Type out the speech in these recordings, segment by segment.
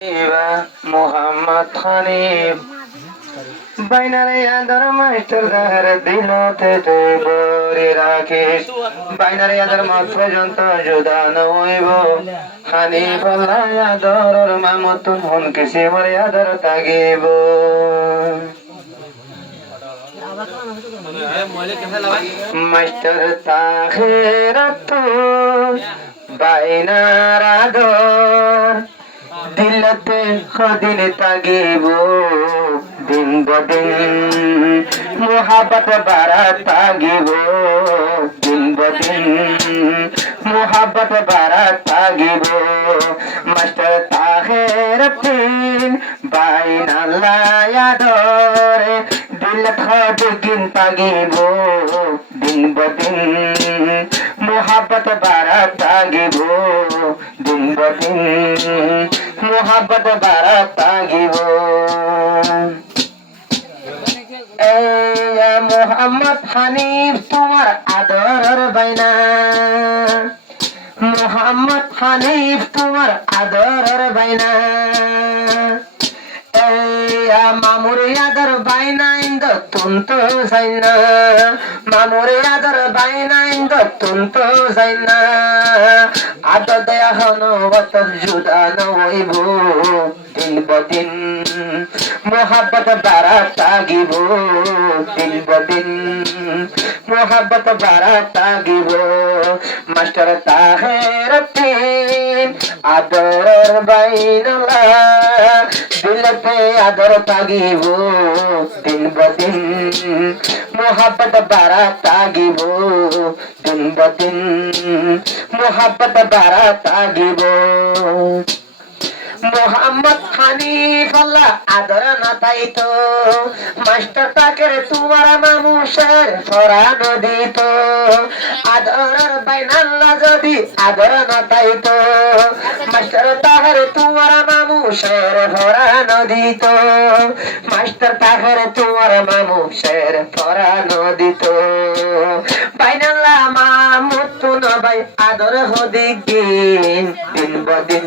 মোহাম্মদ হানিফ বাইনারে আদর মাস্টার দার দিলতে তুই বরে রাখিস বাইনারে আদর মাস পর্যন্ত জুদা নইব হানিফ আল্লাহ আদর মামতুন হন কিসে মরে আদর তাগিব মাস্টার তাহেরাত বাইনার আদর দিলতে খদিন তাগিব দিন বদিন মোহাবত বারাত তাগিব দিন বদিন মোহাবত বারাত তাগিব মাস্টার তাহের তিন বাইন আল্লাহ আদর দিলত খদিন তাগিব দিন বদিন মোহাবত বারাত তাগিব দিন বদিন মোহাবত বারাত তাগিব মোহাম্মদ হানিফ তোমার আদরের বাইনা মোহাম্মদ হানিফ তোমার আদরের বাইনা মামুর আদর বাইনা ইন্দ তুন্ত যাইনা মামুর আদর বাইনা ইন্দ তুন্ত যাইনা আদর দেয়া হন অত জুদা নইব দিন বদিন মোহাব্বত বারাত তাগিব দিন বদিন মোহাব্বত বারাত তাগিব মাস্টার তাহের তিন আদরের বাইনালা দিলতে আদর তাগিব দিন বদিন মোহাব্বত বারাত তাগিব দিন বদিন মোহাব্বত বারাত তাগিব মোহাম্মদ হানিফ আল্লাহ আদর না পাইতো মাস্টার তাকের তোমার মামুষের ফরান দিত আদরের বাইনাল্লাহ যদি আদর না পাইতো মাস্টার তাহের তোমার মামুষের ফরান দিত মাস্টার তাহের তোমার মামুষের ফরান দিত বাইনাল্লাহ মামুতু নবাই আদর হদিক দিন দিন বদিন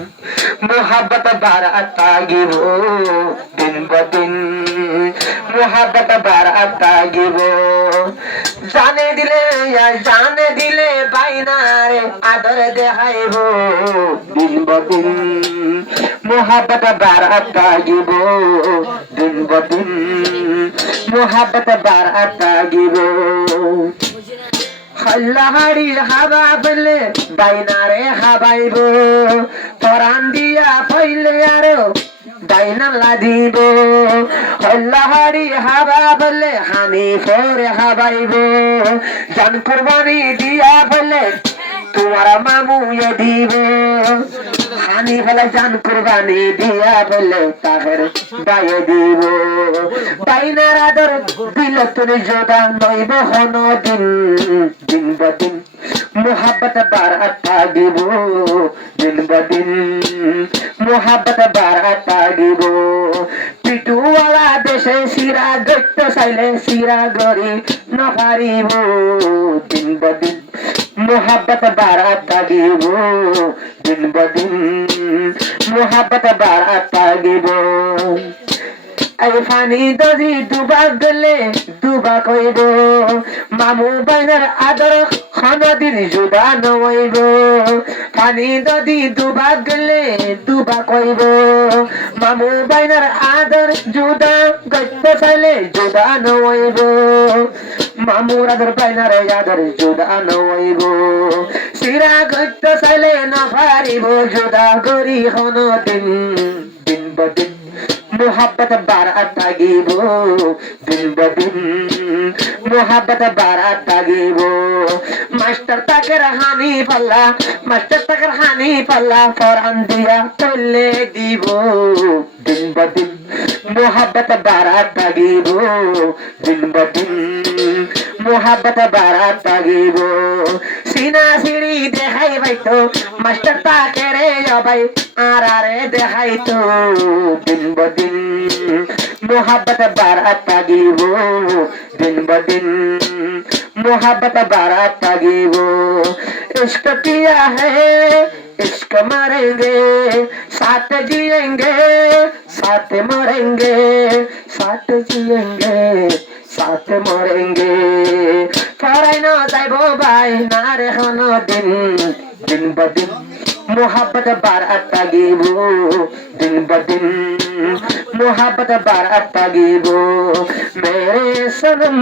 মোহাব্বত বারাত তাগিব দিন বদিন মোহাব্বত বারাত তাগিব জানে দিলে বাইনারে আদর দেখাইব দিন বদিন মোহাব্বত বারাত তাগিব দিন বদিন মোহাব্বত বারাত তাগিব হল্লাহারির হাবা বলে বাইনারে হাবাইব পরান দিয়া পইলে আরো বাইনাল্লা দিব হল্লাহারি হাবা বলে হানিফরে হাবাইব জান কুরবানি দিয়া বলে তোমার মামু দিব হানি বলে জান কুরবানি দিয়া বলে তাহের বায়ে দিব বাইনার আদর দিল তুমি জোদা নইব হন দিন দিন বদিন মোহাব্বত বারাত তাগিব দিন বদিন মোহাব্বত বারাত তাগিব পিটুওয়ালা দেশে সিরা গত্য চাইলে সিরা গরি নপারিব দিন বদিন মোহাব্বত বারাত তাগিব দিন বদিন মোহাব্বত বারাত তাগিব এই ফানি দজি ডুবা গেলে ডুবা কইব মামু বাইনার আদর খনদিন জুদা নইব ফানি দজি ডুবা গেলে ডুবা কইব মামু বাইনার আদর জুদা গত্য চাইলে জুদা নইব মামুর আদর বাইনার আদর জুদা নইব সিরা গত্য চাইলে না পারিব জুদা করি হন দিন দিন বদিন মোহাব্বত বারাত তাগিব দিন বদিন মোহাব্বত বারাত তাগিব মাস্টার তাকের হানি পাল্লা মাস্টার তাকের হানি পাল্লা ফরান দিয়া চলে দিব দিন বদিন মোহাব্বত বারাত তাগিব দিন বদিন মোহাব্বত বারাত তাগিব সিনা সিঁড়ি দেখাই বাইতো মাস্টার তাকের ভাই আরে দেখাইতো দিন বদিন मोहब्बत बारात तागिबो दिन ब दिन मोहब्बत बारात तागिबो इश्क किया है इश्क मरेंगे साथ जिएंगे साथ मरेंगे साथ जिएंगे साथ मरेंगे फराई ना जाइबो भाई ना रे हनो दिन दिन ब दिन मोहब्बत बाराता गिबो दिन ब दिन मोहब्बत बाराता गिबो मेरे सनम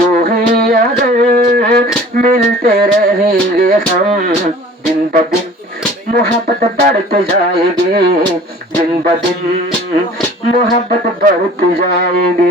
यूं ही अगर मिलते रहेंगे हम दिन ब दिन मोहब्बत बढ़ते जाएगी दिन ब दिन मोहब्बत बढ़ते जाएगी